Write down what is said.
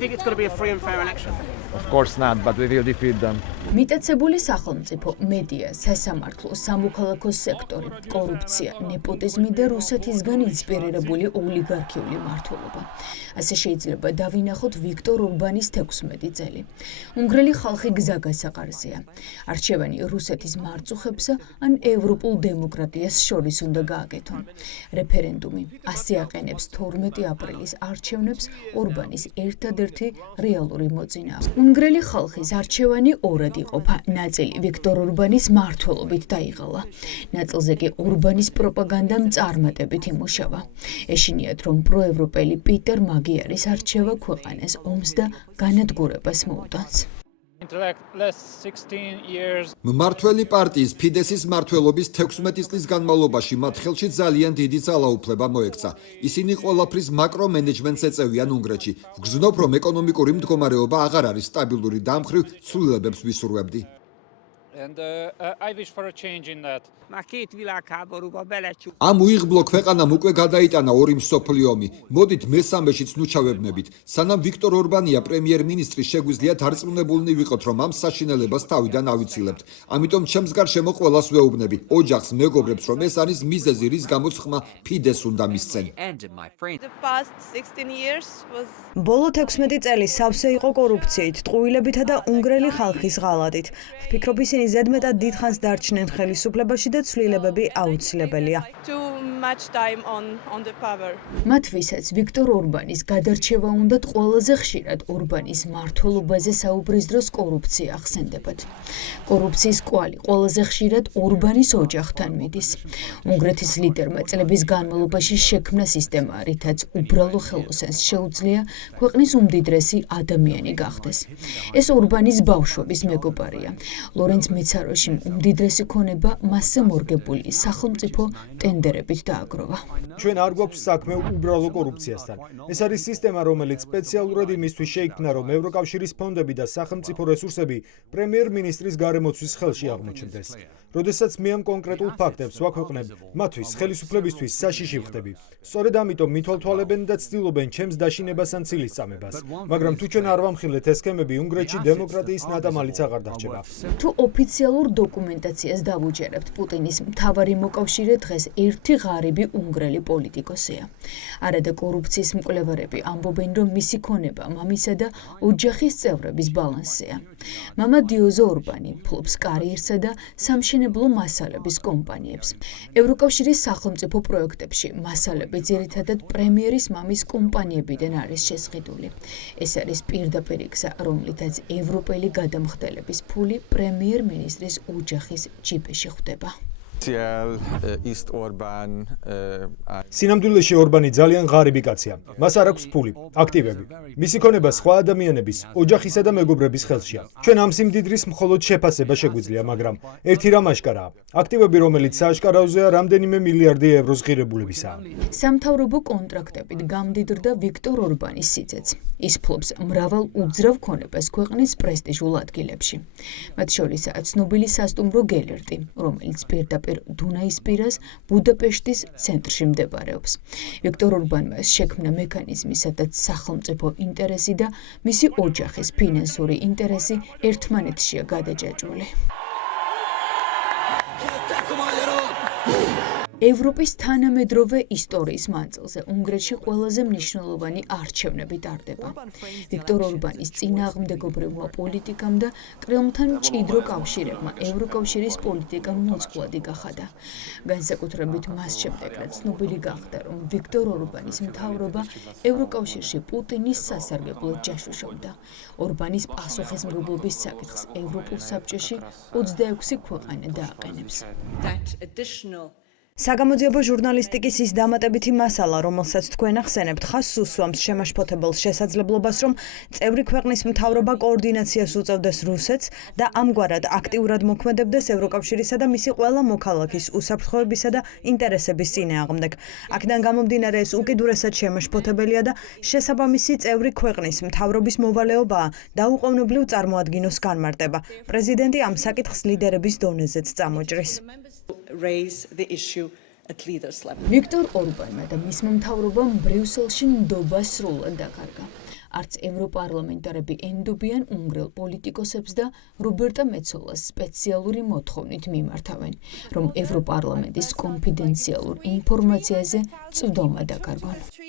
think it's going to be a free and fair election? Of course not, but we will defeat them. მიტაცებული სახელმწიფო, მედია, სასამართლო, სამოქალაქო სექტორი, კორუფცია, ნეპოტიზმი და რუსეთისგან ინსპირირებული ოლიგარქიული მმართველობა. ასე შეიძლება დავინახოთ ვიქტორ ორბანის 16 წელი. უნგრელი ხალხი გზა გასაყარზეა. არჩევანი რუსეთის მარწუხებსა ან ევროპულ დემოკრატიას შორის უნდა გააკეთონ. რეფერენდუმი ასე აყენებს 12 აპრილის არჩევნებს ორბანის ერთადერთი რეალური მოწინააღმდეგე. უნგრელი ხალხის არჩევანი ორად იყოფა. ნაწილი ვიქტორ ორბანის მმართველობით დაიღალა. ნაწილზე კი ორბანის პროპაგანდამ წარმატებით იმუშავა. ეშინიათ, რომ პროევროპელი პიტერ მაგიარის არჩევა ქვეყანას ომს და განადგურებას მოუტანს. მმართველი პარტიის ფიდესის მმართველობის 16 წლის განმავლობაში მათ ხელში ძალიან დიდი ძალაუფლება მოექცა. ისინი ყველაფრის მაკრომენეჯმენტს ეწევიან უნგრეთში. ვგრძნობ, რომ ეკონომიკური მდგომარეობა აღარ არის სტაბილური და ამ მხრივ ცვლილებებს ვისურვებდი. ამ უიღბლო ქვეყანამ უკვე გადაიტანა ორი მსოფლიო ომი. მოდით მესამეშიც ნუჩავებნებით. სანამ ვიქტორ ორბანია პრემიერ-მინისტრი, შეგვიძლია დარწმუნებულნი ვიყოთ, რომ ამ საშინელებას თავიდან ავიცილებთ. ამიტომ ჩემს გარშემო ყველას ვეუბნები, ოჯახს, მეგობრებს, რომ ეს არის მიზეზი, რის გამოც ხმა ფიდეს უნდა მისცენ. ბოლო 16 წელი სავსე იყო კორუფციით, ტყუილებითა და უნგრელი ხალხის ღალატით. ვფიქრობ, ისინი ზედმეტად დიდხანს დარჩნენ ხელისუფლებაში და ცვლილებები აუცილებელია. მათ ვისაც ვიქტორ ორბანის გადარჩევა უნდათ, ყველაზე ხშირად ორბანის მმართველობაზე საუბრის დროს კორუფცია ახსენდებათ. კორუფციის კვალი ყველაზე ხშირად ორბანის ოჯახთან მიდის. უნგრეთის ლიდერმა წლების განმავლობაში შექმნა სისტემა, რითაც უბრალო ხელოსანს შეუძლია ქვეყნის უმდიდრესი ადამიანი გახდეს. ეს ორბანის ბავშვობის მეგობარია. ლორენც მეცაროში უმდიდრესი ქონება მასზე მორგებული სახელმწიფო ტენდერებით დააგროვა. ჩვენ არ გვაქვს საქმე უბრალო კორუფციასთან. ეს არის სისტემა, რომელიც სპეციალურად იმისთვის შეიქმნა, რომ ევროკავშირის ფონდები და სახელმწიფო რესურსები პრემიერ-მინისტრის გარემოცვის ხელში აღმოჩნდეს. როდესაც მე ამ კონკრეტულ ფაქტებს ვაქვეყნებ, მათთვის ხელისუფლებისთვის საშიში ვხდები. სწორედ ამიტომ მithვალთვალებენ და ცდილობენ ჩემს დაშინებას ან ცილისწამებას. მაგრამ თუ ჩვენ არ ვამხილეთ ეს სქემები, უნგრეთში დემოკრატიის ნატამალიც აღარ დარჩება. თუ ოფიციალურ დოკუმენტაციას დავუჯერებთ, პუტინის მთავარი მოკავშირე დღეს ერთი ღარიბი უნგრელი პოლიტიკოსია. არადა კორუფციის მკვლევარები ამბობენ, რომ მისი ქონება მამისა და ოჯახის წევრების ბალანსზეა. მამა დიოზო ორბანი ფლობს კარიერსა და სამშენებლო მასალების კომპანიებს. ევროკავშირის სახელმწიფო პროექტებში მასალები ძირითადად პრემიერის მამის კომპანიებიდან არის შესყიდული. ეს არის პირდაპირი გზა, რომლითაც ევროპელი გადამხდელების ფული პრემიერ-მინისტრის ოჯახის ჯიბეში ხვდება. სინამდვილეში ორბანი ძალიან ღარიბი კაცია. მას არ აქვს ფული, აქტივები. მისი ქონება სხვა ადამიანების, ოჯახისა და მეგობრების ხელშია. ჩვენ ამ სიმდიდრის მხოლოდ შეფასება შეგვიძლია, მაგრამ ერთი რამ აშკარაა. აქტივები, რომელიც სააშკარაოზეა რამდენიმე მილიარდი ევროს ღირებულებისაა. სამთავრობო კონტრაქტებით გამდიდრდა ვიქტორ ორბანის სიძეც. ის ფლობს მრავალ უძრავ ქონებას ქვეყნის პრესტიჟულ ადგილებში. მათ შორისაა ცნობილი სასტუმრო გელერტი, რომელიც პირდაპირ დუნაისპირას ბუდაპეშტის ცენტრში მდებარეობს. ვიქტორ ორბანმა შექმნა მექანიზმი, სადაც სახელმწიფო ინტერესი და მისი ოჯახის ფინანსური ინტერესი ერთმანეთშია გადაჯაჭვული. ევროპის თანამედროვე ისტორიის მანძილზე უნგრეთში ყველაზე მნიშვნელოვანი არჩევნები ტარდება. ვიქტორ ორბანის წინააღმდეგობრივმა პოლიტიკამ და კრემლთან მჭიდრო კავშირებმა ევროკავშირის პოლიტიკა მოწყვლადი გახადა. განსაკუთრებით მას შემდეგ, რაც ცნობილი გახდა, რომ ვიქტორ ორბანის მთავრობა ევროკავშირში პუტინის სასარგებლოდ ჯაშუშობდა. ორბანის პასუხისმგებლობის საკითხს ევროპულ საბჭოში 26 ქვეყანა დააყენებს. საგამოძიებო ჟურნალისტიკის ის დამატებითი მასალა, რომელსაც თქვენ ახსენებთ, ხაზს უსვამს შემაშფოთებელ შესაძლებლობას, რომ წევრი ქვეყნის მთავრობა კოორდინაციას უწევდეს რუსეთს და ამგვარად აქტიურად მოქმედებდეს ევროკავშირისა და მისი ყველა მოქალაქის უსაფრთხოებისა და ინტერესების წინააღმდეგ. აქედან გამომდინარე, ეს უკიდურესად შემაშფოთებელია და შესაბამისი წევრი ქვეყნის მთავრობის მოვალეობაა დაუყოვნებლივ წარმოადგინოს განმარტება. პრეზიდენტი ამ საკითხს ლიდერების დონეზეც წამოჭრის. ვიქტორ ორბანმა და მისმა მთავრობამ ბრიუსელში ნდობა სრულად დაკარგა. არც ევროპარლამენტარები ენდობიან უნგრელ პოლიტიკოსებს და რობერტა მეცოლას სპეციალური მოთხოვნით მიმართავენ, რომ ევროპარლამენტის კონფიდენციალურ ინფორმაციაზე წვდომა დაკარგონ.